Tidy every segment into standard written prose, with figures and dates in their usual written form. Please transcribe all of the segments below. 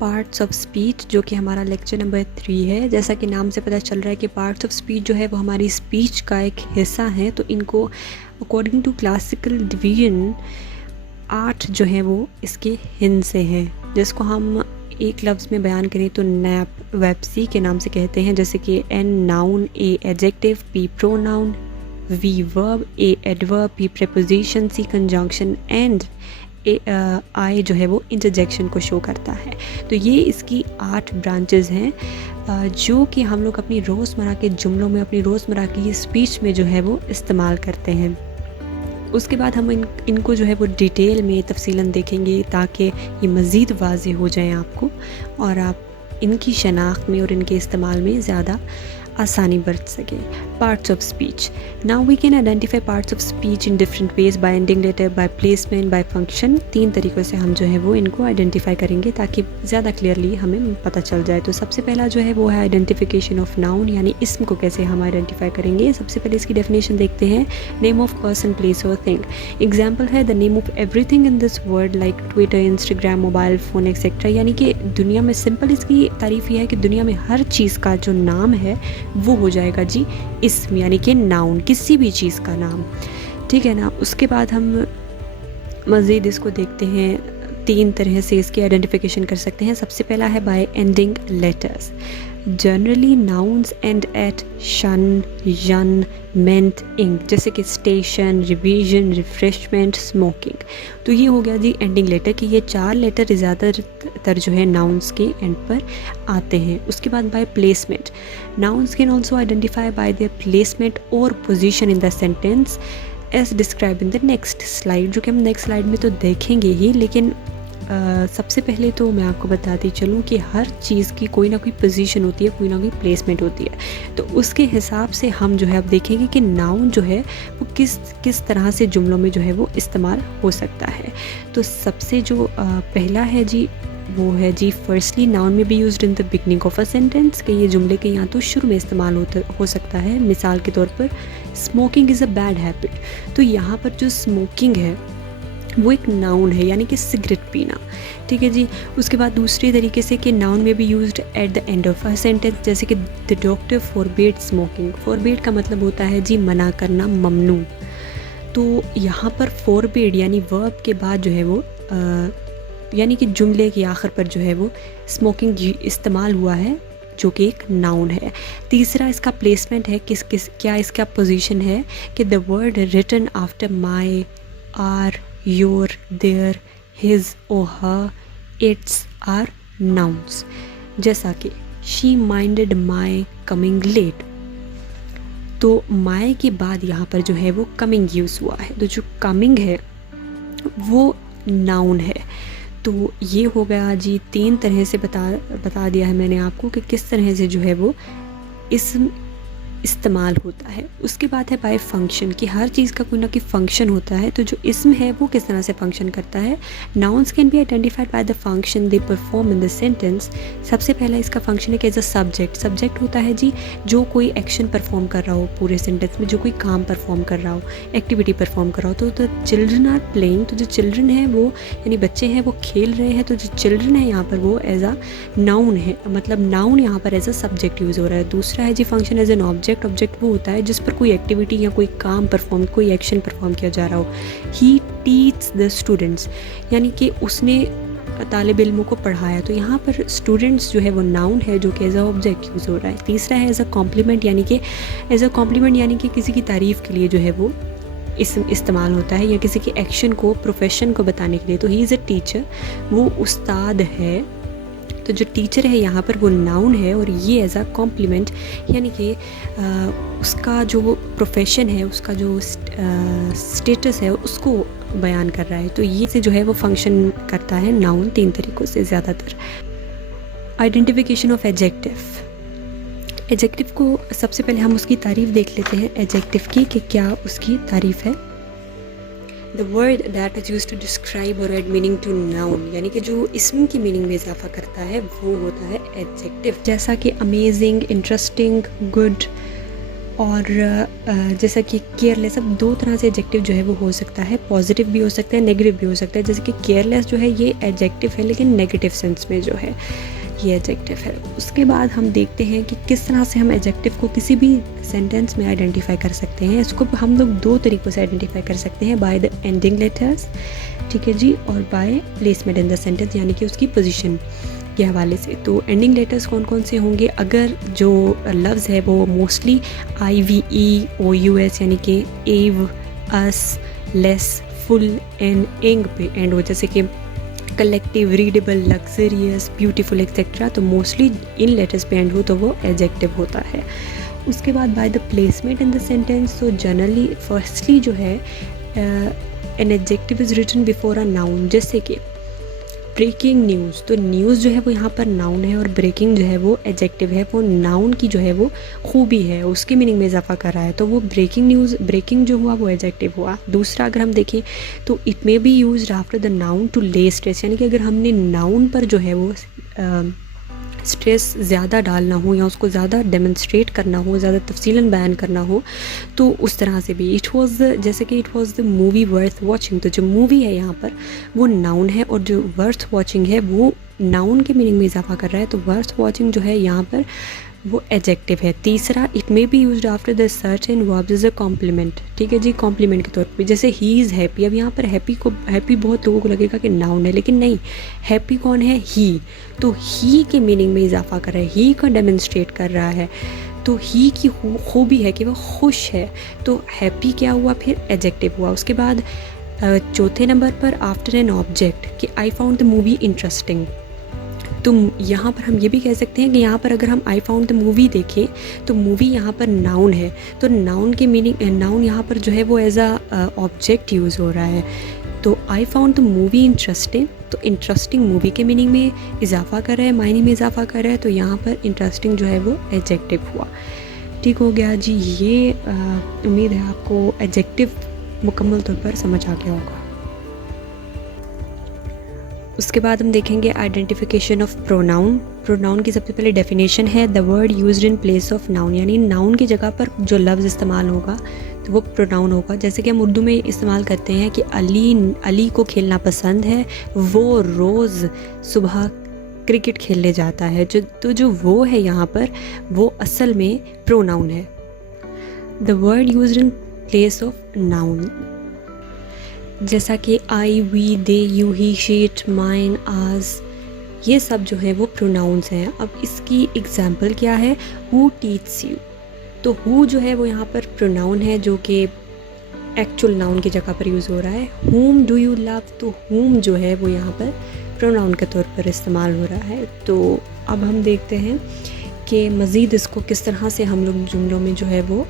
Parts of speech, जो कि हमारा लेक्चर नंबर 3 है। जैसा कि नाम से पता चल रहा है कि पार्ट्स ऑफ स्पीच जो है वो हमारी स्पीच का एक हिस्सा है। तो इनको अकॉर्डिंग टू क्लासिकल डिवीजन 8 जो है वो इसके हिस्से हैं, जिसको हम एक लफ्ज़ में बयान करें तो नैप वेप्सी के नाम से कहते हैं। जैसे कि N noun, A adjective, P pronoun, V verb, A adverb, P preposition, C conjunction and I जो है वो इंटरजेक्शन को शो करता है। तो ये इसकी 8 ब्रांचेस हैं जो कि हम लोग अपनी रोज़मर्रा के जुमलों में, अपनी रोज़मर्रा की स्पीच में जो है वो इस्तेमाल करते हैं। उसके बाद हम इनको जो है वो डिटेल में तफसीलन देखेंगे ताकि ये मज़ीद वाज़ेह हो जाएं आपको, और आप इनकी शनाख्त में और इनके इस्तेमाल में ज़्यादा आसानी बरत सके। Parts of speech. Now we can identify parts of speech in different ways, by ending letter, by placement, by function. 3 तरीक़ों से हम जो है वो इनको आइडेंटिफाई करेंगे ताकि ज़्यादा क्लियरली हमें पता चल जाए। तो सबसे पहला जो है वो है आइडेंटिफिकेशन ऑफ नाउन, यानी इसम को कैसे हम आइडेंटिफाई करेंगे। सबसे पहले इसकी डेफिनेशन देखते हैं। नेम ऑफ पर्सन, प्लेस और थिंग। एग्जाम्पल है the name of everything in this world like Twitter, Instagram, mobile phone etcetera. यानी कि दुनिया में, सिंपल इसकी तारीफ़ यह है कि दुनिया में हर चीज़ का जो नाम है वो हो जाएगा जी इसम, यानी कि नाउन, किसी भी चीज़ का नाम, ठीक है ना। उसके बाद हम मज़ीद इसको देखते हैं। 3 तरह से इसकी आइडेंटिफिकेशन कर सकते हैं। सबसे पहला है by ending letters. Generally nouns end at tion, ion, meant, ink, जैसे कि स्टेशन, रिवीजन, रिफ्रेशमेंट, स्मोकिंग। तो ये हो गया जी एंडिंग लेटर कि ये 4 लेटर ज़्यादातर जो है नाउन्स के एंड पर आते हैं। उसके बाद by placement. Nouns can also identify by their placement और position in the sentence as describe in the next slide, जो कि हम नेक्स्ट स्लाइड में तो देखेंगे ही। लेकिन सबसे पहले तो मैं आपको बताती चलूँ कि हर चीज़ की कोई ना कोई पोजीशन होती है, कोई ना कोई प्लेसमेंट होती है। तो उसके हिसाब से हम जो है अब देखेंगे कि नाउन जो है वो किस तरह से जुमलों में जो है वो इस्तेमाल हो सकता है। तो सबसे जो पहला है जी वो है जी फर्स्टली नाउन में be used in the beginning of a sentence, कि ये जुमले के यहाँ तो शुरू में इस्तेमाल हो सकता है। मिसाल के तौर पर smoking is a bad habit. तो यहाँ पर जो स्मोकिंग है वो एक नाउन है, यानी कि सिगरेट पीना, ठीक है जी। उसके बाद दूसरी तरीके से कि नाउन में भी used at the end of a sentence, जैसे कि the doctor forbid smoking. Forbid का मतलब होता है जी मना करना, ममनू। तो यहाँ पर फॉरबिड यानी वर्ब के बाद जो है वो यानी कि जुमले के आखिर पर जो है वो स्मोकिंग इस्तेमाल हुआ है, जो कि एक नाउन है। तीसरा इसका प्लेसमेंट है, क्या इसका पोजीशन है कि the word written after my, our, your, their, his और हर, इट्स आर नाउन्स। जैसा कि she minded my coming late. तो माई के बाद यहाँ पर जो है वो कमिंग यूज़ हुआ है। तो जो कमिंग है वो नाउन है। तो ये हो गया जी 3 तरह से बता दिया है मैंने आपको कि किस तरह से जो है वो इस्तेमाल होता है। उसके बाद है बाय फंक्शन, कि हर चीज़ का कोई ना कोई फंक्शन होता है। तो जो इसम है वो किस तरह से फंक्शन करता है। Nouns can be identified by the function they perform in the sentence. सबसे पहला इसका फंक्शन है कि एज अ सब्जेक्ट। सब्जेक्ट होता है जी जो कोई एक्शन परफॉर्म कर रहा हो पूरे सेंटेंस में, जो कोई काम परफॉर्म कर रहा हो, एक्टिविटी परफॉर्म कर रहा हो। तो चिल्ड्रन आर प्लेइंग, तो जो चिल्ड्रन है वो यानी बच्चे हैं वो खेल रहे हैं। तो जो चिल्ड्रन है यहाँ पर वो एज अ नाउन है, मतलब नाउन यहाँ पर एज अ सब्जेक्ट यूज़ हो रहा है। दूसरा है जी function as an object. Object वो होता है जिस पर कोई एक्टिविटी या कोई काम परफॉर्म, कोई एक्शन परफॉर्म किया जा रहा हो। ही टीच द स्टूडेंट्स, यानी कि उसने तालिब इल्मों को पढ़ाया। तो यहाँ पर स्टूडेंट्स जो है वो नाउन है जो कि एज अ ऑब्जेक्ट यूज़ हो रहा है। तीसरा है एज अ कॉम्प्लीमेंट, यानी कि एज अ कॉम्प्लीमेंट यानी कि किसी की तारीफ़ के लिए जो है वो इस्तेमाल होता है, या किसी के एक्शन को, प्रोफेशन को बताने के लिए। तो ही इज़ अ टीचर, वो उस्ताद है। तो जो टीचर है यहाँ पर वो नाउन है, और ये एज अ कॉम्प्लीमेंट यानी कि उसका जो प्रोफेशन है, उसका जो स्टेटस है उसको बयान कर रहा है। तो ये से जो है वो फंक्शन करता है नाउन 3 तरीक़ों से ज़्यादातर। Identification of adjective. एडजेक्टिव को सबसे पहले हम उसकी तारीफ़ देख लेते हैं एडजेक्टिव की, कि क्या उसकी तारीफ़ है। The word that is use to describe और एड मीनिंग टू नाउन, यानी कि जो इसम की मीनिंग में इजाफा करता है वो होता है एडजेक्टिव। जैसा कि अमेजिंग, इंटरेस्टिंग, गुड, और जैसा कि केयरलेस, अब दो तरह से एडजेक्टिव जो है वो हो सकता है, पॉजिटिव भी हो सकता है, नेगेटिव भी हो सकता है। जैसे कि केयरलेस जो है ये एडजेक्टिव है, लेकिन नेगेटिव सेंस में जो है ये एडजेक्टिव है। उसके बाद हम देखते हैं कि किस तरह से हम एडजेक्टिव को किसी भी सेंटेंस में आइडेंटिफाई कर सकते हैं। इसको हम लोग दो तरीक़ों से आइडेंटिफाई कर सकते हैं, बाय द एंडिंग लेटर्स, ठीक है जी, और by placement in the sentence, यानी कि उसकी पोजीशन के हवाले से। तो एंडिंग लेटर्स कौन कौन से होंगे? अगर जो लफ्ज़ है वो मोस्टली IVE OUS यानी कि ive, ous, less, ful and ing पे एंड हो, जैसे कि collective, readable, luxurious, beautiful etcetera, तो मोस्टली इन लेटर्स पे एंड हो तो वो एडजेक्टिव होता है। उसके बाद by the placement in the sentence, तो जनरली फर्स्टली जो है an adjective is written before a noun, जैसे कि ब्रेकिंग न्यूज़, तो न्यूज़ जो है वो यहाँ पर नाउन है और ब्रेकिंग जो है वो एडजेक्टिव है, वो नाउन की जो है वो खूबी है, उसकी मीनिंग में इजाफा कर रहा है, तो वो ब्रेकिंग न्यूज़, ब्रेकिंग जो हुआ वो एडजेक्टिव हुआ। दूसरा अगर हम देखें तो it may be used after the noun to lay stress, यानी कि अगर हमने नाउन पर जो है वो स्ट्रेस ज़्यादा डालना हो या उसको ज़्यादा डेमोन्स्ट्रेट करना हो, ज़्यादा तफसीलन बयान करना हो, तो उस तरह से भी। इट वाज, जैसे कि it was the movie worth watching, तो जो मूवी है यहाँ पर वो नाउन है और जो वर्थ वॉचिंग है वो नाउन के मीनिंग में इजाफा कर रहा है, तो वर्थ वॉचिंग जो है यहाँ पर वो एडजेक्टिव है। तीसरा, it may be used after the search and verbs as a complement, ठीक है जी, कॉम्प्लीमेंट के तौर पे। जैसे ही इज़ हैप्पी, अब यहाँ पर हैप्पी बहुत लोगों को लगेगा कि नाउन है, लेकिन नहीं, हैप्पी कौन है? ही, तो ही के मीनिंग में इजाफा कर रहा है, ही का डेमोन्स्ट्रेट कर रहा है, तो ही की खूबी है कि वह खुश है, तो हैप्पी क्या हुआ? फिर एडजेक्टिव हुआ। उसके बाद चौथे नंबर पर आफ्टर एन ऑब्जेक्ट, कि I found the movie interesting, तो यहाँ पर हम ये भी कह सकते हैं कि यहाँ पर अगर हम आई फाउंड द मूवी देखें तो मूवी यहाँ पर नाउन है, तो नाउन के मीनिंग, नाउन यहाँ पर जो है वो एज अ ऑब्जेक्ट यूज़ हो रहा है। तो I found the movie interesting, तो इंटरेस्टिंग मूवी के मीनिंग में इजाफा कर रहा है, मायने में इजाफा कर रहा है, तो यहाँ पर इंटरेस्टिंग जो है वो एडजेक्टिव हुआ। ठीक हो गया जी, ये उम्मीद है आपको एडजेक्टिव मुकम्मल तौर पर समझ आ गया होगा। उसके बाद हम देखेंगे आइडेंटिफिकेशन ऑफ प्रोनाउन। प्रोनाउन की सबसे पहले डेफिनेशन है the word used in place of noun, यानी नाउन की जगह पर जो लफ्ज़ इस्तेमाल होगा तो वो प्रोनाउन होगा। जैसे कि हम उर्दू में इस्तेमाल करते हैं कि अली को खेलना पसंद है, वो रोज़ सुबह क्रिकेट खेलने जाता है, जो वो है यहाँ पर वो असल में प्रोनाउन है। The word used in place of noun, जैसा कि I, we, they, you, he, she, it, mine, आज, ये सब जो है वो प्रोनाउंस हैं। अब इसकी एग्जाम्पल क्या है? हु टीच्स यू, तो हु जो है वो यहाँ पर प्रोनाउन है जो कि एक्चुअल नाउन की जगह पर यूज़ हो रहा है। हुम डू यू लव, तो हुम जो है वो यहाँ पर प्रोनाउन के तौर पर इस्तेमाल हो रहा है। तो अब हम देखते हैं कि मज़ीद इसको किस तरह से हम लोग जुमलों में जो है वो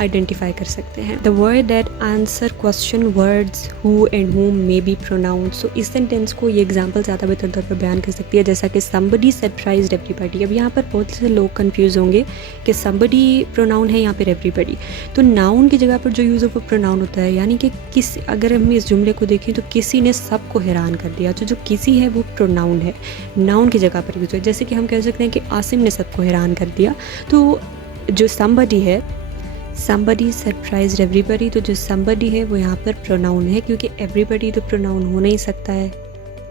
आइडेंटिफाई कर सकते हैं। The word that answer question words who and whom may be pronouns, तो इस सेंटेंस को ये एग्जांपल ज़्यादा बेहतर तौर पर बयान कर सकती है, जैसा कि somebody सरप्राइज्ड एवरीबॉडी। अब यहाँ पर बहुत से लोग कंफ्यूज होंगे कि somebody प्रोनाउन है, यहाँ पर everybody, तो नाउन की जगह पर जो यूज़ ऑफ प्रोनाउन होता है, यानी कि किसी, अगर हम इस जुमले को देखें तो किसी ने सबको हैरान कर दिया, तो जो किसी है वो प्रोनाउन है, नाउन की जगह पर यूज़ है। जैसे कि हम कह सकते हैं कि आसिम ने सबको हैरान कर दिया, तो जो somebody है, somebody सरप्राइज्ड एवरीबॉडी, तो जो somebody है वो यहाँ पर प्रोनाउन है, क्योंकि everybody तो प्रोनाउन हो नहीं सकता है,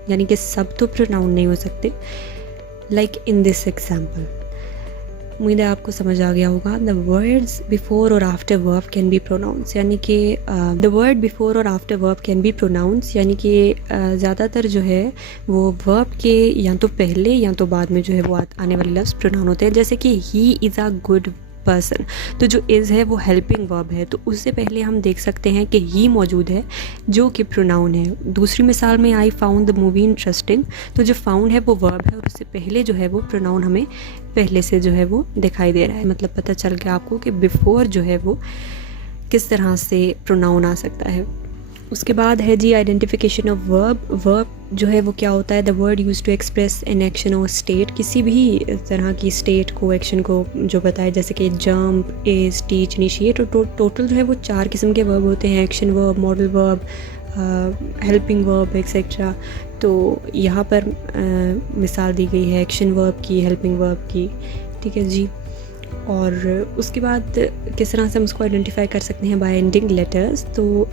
यानी कि सब तो प्रोनाउन नहीं हो सकते। लाइक इन दिस एग्जाम्पल, उम्मीद है आपको समझ आ गया होगा। द वर्ड्स बिफोर और after verb can be pronouns, यानी कि द वर्ड बिफोर और after verb can be pronouns, यानी कि ज़्यादातर जो है वो वर्ब के या तो पहले या तो बाद में जो है वो आने वाले लफ्ज़ प्रोनाउन होते हैं। जैसे कि he is a good person, तो जो इज़ है वो हेल्पिंग वर्ब है, तो उससे पहले हम देख सकते हैं कि ही मौजूद है जो कि प्रोनाउन है। दूसरी मिसाल में I found the movie interesting, तो जो फाउंड है वो वर्ब है और उससे पहले जो है वो प्रोनाउन हमें पहले से जो है वो दिखाई दे रहा है। मतलब पता चल गया आपको कि बिफोर जो है वो किस तरह से प्रोनाउन आ सकता है। उसके बाद है जी आइडेंटिफिकेशन ऑफ वर्ब। वर्ब जो है वो क्या होता है? The word use to express an action और स्टेट, किसी भी तरह की स्टेट को, एक्शन को जो बताए, जैसे कि जंप, इज, टीच, इनिशिएट, और टोटल जो है वो 4 किस्म के वर्ब होते हैं, action verb, modal verb, helping verb, etcetera. तो यहाँ पर मिसाल दी गई है एक्शन वर्ब की, हेल्पिंग वर्ब की, ठीक है जी। और उसके बाद किस तरह से हम उसको आइडेंटिफाई कर सकते हैं बाय एंडिंग लेटर्स। तो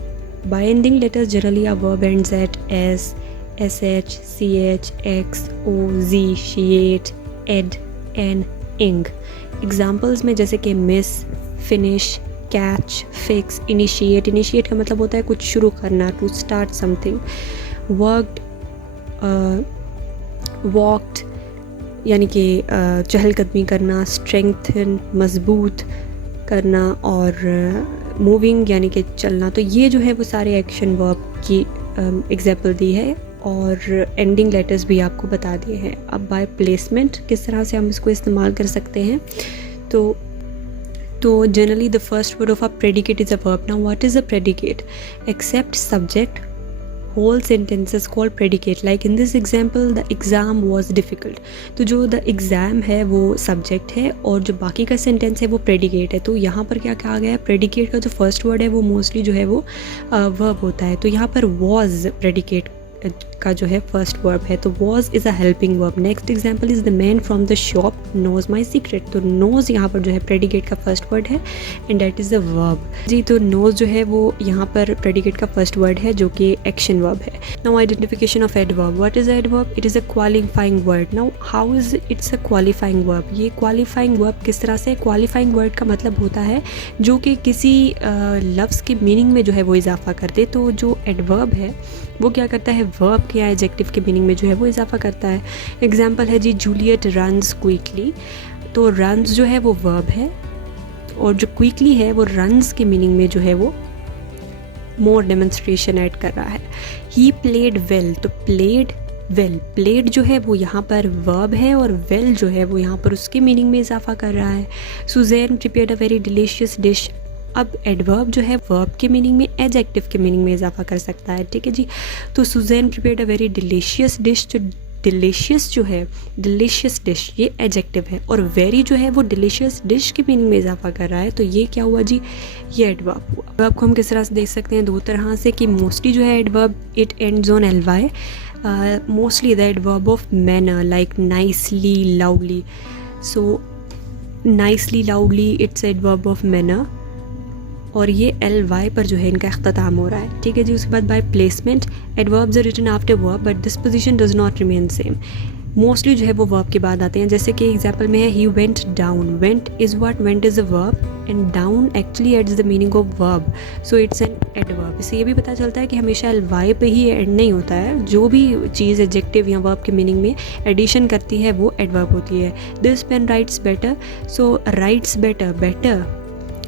by ending letters generally a verb ends at S, S H, C H, X, O, G, शीएट, एड, एन, इंग। एग्जाम्पल्स में जैसे कि miss, finish, catch, fix, initiate. Initiate का मतलब होता है कुछ शुरू करना, to start something. Worked, walked यानी कि चहलकदमी करना, स्ट्रेंथन मजबूत करना, और मूविंग यानी कि चलना। तो ये जो है वो सारे एक्शन वर्ब की एग्जाम्पल दी है और एंडिंग लेटर्स भी आपको बता दिए हैं। अब बाय प्लेसमेंट किस तरह से हम इसको इस्तेमाल कर सकते हैं। तो generally the first word of a predicate is a verb. Now what is a predicate? Except subject whole sentences called predicate, like in this example the exam was difficult। तो जो the exam है वो subject है और जो बाकी का sentence है वो predicate है। तो यहाँ पर क्या कहा गया है, predicate का जो first word है वो mostly जो है वो verb होता है। तो यहाँ पर was predicate का जो है फर्स्ट वर्ब है, तो was is a helping verb. Next example is the man from the shop knows my secret. तो नोज यहाँ पर जो है प्रेडिकेट का फर्स्ट वर्ड है and that is the verb जी। तो नोज जो है वो यहाँ पर प्रेडिकेट का फर्स्ट वर्ड है जो कि एक्शन वर्ब है। Now identification of adverb. What is adverb? It is a qualifying word. Now how is it's a qualifying verb? ये क्वालिफाइंग वर्ब किस तरह से? क्वालिफाइंग वर्ड का मतलब होता है जो कि किसी लफ्ज़ के मीनिंग में जो है वो इजाफा कर दे। तो जो एडवर्ब है वो क्या करता है, वर्ब के या एडजेक्टिव के मीनिंग में जो है वो इजाफा करता है। एग्जाम्पल है जी, जूलियट रन्स क्विकली। तो रन्स जो है वो वर्ब है और जो क्विकली है वो रन्स के मीनिंग में जो है वो मोर डेमोन्स्ट्रेशन ऐड कर रहा है। He played well. तो प्लेड वेल, प्लेड जो है वो यहाँ पर वर्ब है और वेल जो है वो यहाँ पर उसके मीनिंग में इजाफा कर रहा है। Susan prepared a very delicious dish. अब एडवर्ब जो है वर्ब के मीनिंग में एडजेक्टिव के मीनिंग में इजाफा कर सकता है, ठीक है जी। तो Susan prepared a very delicious dish, जो डिलीशियस जो है, डिलीशियस डिश ये एडजेक्टिव है और वेरी जो है वो डिलीशियस डिश के मीनिंग में इजाफा कर रहा है। तो ये क्या हुआ जी, ये एडवर्ब हुआ। एडवर्ब को हम किस तरह से देख सकते हैं, दो तरह से कि मोस्टली जो है adverb it ends on ly, mostly the adverb of manner like nicely, loudly. So nicely, loudly it's adverb of manner और ये ly पर जो है इनका अख्ताम हो रहा है, ठीक है जी। उसके बाद by placement, adverbs are written after verb but this position does not remain same. Mostly जो है वो वर्ब के बाद आते हैं, जैसे कि एग्जांपल में है he went down. Went is what? Went is a verb and down actually ads the meaning of verb, so it's an adverb. इससे ये भी पता चलता है कि हमेशा ly पे ही एंड नहीं होता है, जो भी चीज़ एडजेक्टिव या वर्ब के मीनिंग में एडिशन करती है वो एडवर्ब होती है। This pen writes better, so writes better, better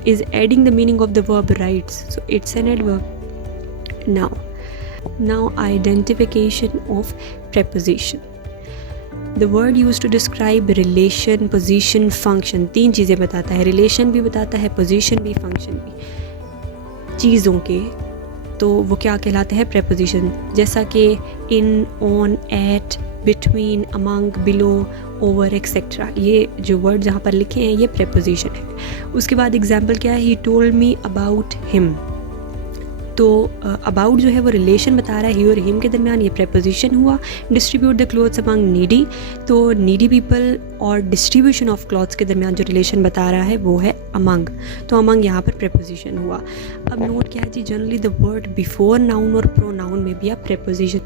is adding the meaning of the verb writes, so it's an adverb। now identification of preposition, the word used to describe relation, position, function। तीन चीज़ें बताता है, relation भी बताता है, position भी, function भी, चीज़ों के। तो वो क्या कहलाते हैं, preposition। जैसा कि in, on, at, between, among, below, over, etc। ये जो वर्ड जहाँ पर लिखे हैं ये preposition है। उसके बाद एग्जाम्पल क्या है, he told me about him। तो अबाउट जो है वो रिलेशन बता रहा है, ही और हिम के दरमियान, ये preposition हुआ। Distribute the clothes among needy, तो नीडी पीपल और डिस्ट्रीब्यूशन ऑफ क्लॉथ्स के दरमियान जो रिलेशन बता रहा है वो है अमंग, तो अमंग यहाँ पर preposition हुआ। अब नोट क्या है जी, generally the word before noun और प्रोनाउन में भी आप preposition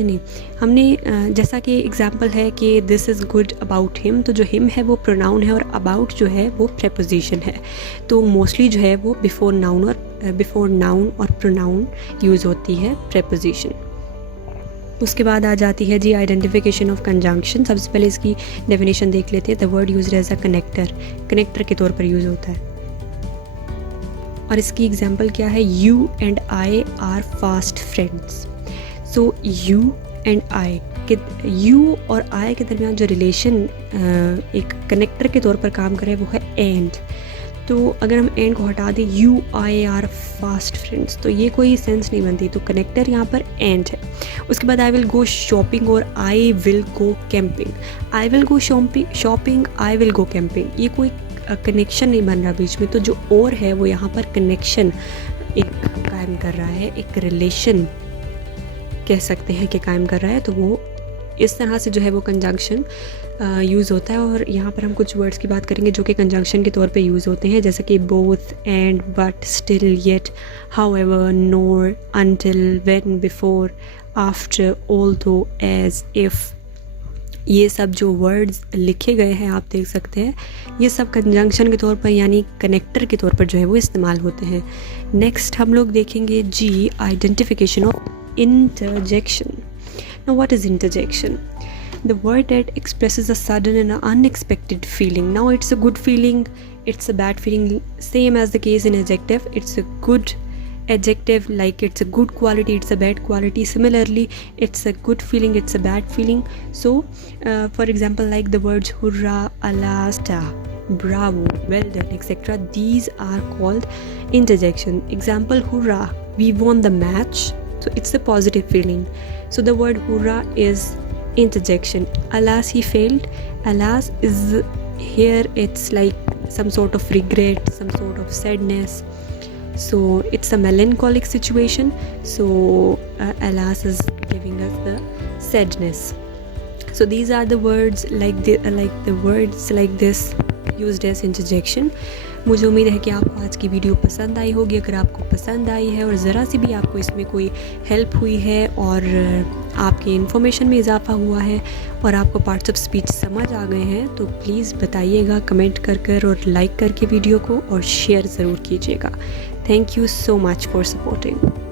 नहीं, हमने जैसा कि एग्जाम्पल है कि this is good about him, तो जो हिम है वो प्रोनाउन है और अबाउट जो है वो preposition है। तो मोस्टली जो है वो बिफोर नाउन और प्रोनाउन यूज़ होती है preposition। उसके बाद आ जाती है जी आइडेंटिफिकेशन ऑफ कंजंक्शन। सबसे पहले इसकी डेफिनेशन देख लेते हैं। The word use as a connector के तौर पर यूज़ होता है और इसकी एग्जाम्पल क्या है, you and I R fast friends. So you and I के, यू और आई के दरमियान जो रिलेशन एक कनेक्टर के तौर पर काम करे वो है एंड। तो अगर हम एंड को हटा दें, you I R fast friends, तो ये कोई सेंस नहीं बनती, तो कनेक्टर यहाँ पर एंड है। उसके बाद आई विल गो शॉपिंग और I will go camping. I will go shopping, I will go camping, ये कोई कनेक्शन नहीं बन रहा बीच में। तो जो और है वो यहाँ पर कनेक्शन एक कायम कर रहा है, एक रिलेशन कह सकते हैं कि कायम कर रहा है, तो वो इस तरह से जो है वो कंजंक्शन यूज़ होता है। और यहाँ पर हम कुछ वर्ड्स की बात करेंगे जो कि कंजंक्शन के तौर पे यूज़ होते हैं, जैसे कि both, and, but, still, yet, however, nor, until, when, before, after, although, as, if. ये सब जो वर्ड्स लिखे गए हैं आप देख सकते हैं, ये सब कंजंक्शन के तौर पर यानी कनेक्टर के तौर पर जो है वो इस्तेमाल होते हैं। नेक्स्ट हम लोग देखेंगे जी, identification of interjection. Now what is interjection? The word that expresses a sudden and unexpected feeling. Now it's a good feeling, it's a bad feeling, same as the case in adjective. It's a good adjective, like it's a good quality, it's a bad quality. Similarly, it's a good feeling, it's a bad feeling. So for example, like the words hurrah, alasta, bravo, well done, etc., these are called interjection. Example, hurrah, we won the match, so it's a positive feeling. So the word hurrah is interjection. Alas, he failed. Alas is here, it's like some sort of regret, some sort of sadness. So it's a melancholic situation. So alas is giving us the sadness. So these are the words like the words like this used as interjection. मुझे उम्मीद है कि आपको आज की video पसंद आई होगी। अगर आपको पसंद आई है और ज़रा सी भी आपको इसमें कोई हेल्प हुई है और आपकी इन्फॉर्मेशन में इजाफा हुआ है और आपको पार्ट्स ऑफ स्पीच समझ आ गए हैं, तो प्लीज़ बताइएगा कमेंट कर और लाइक करके वीडियो को, और शेयर ज़रूर कीजिएगा। Thank you so much for supporting.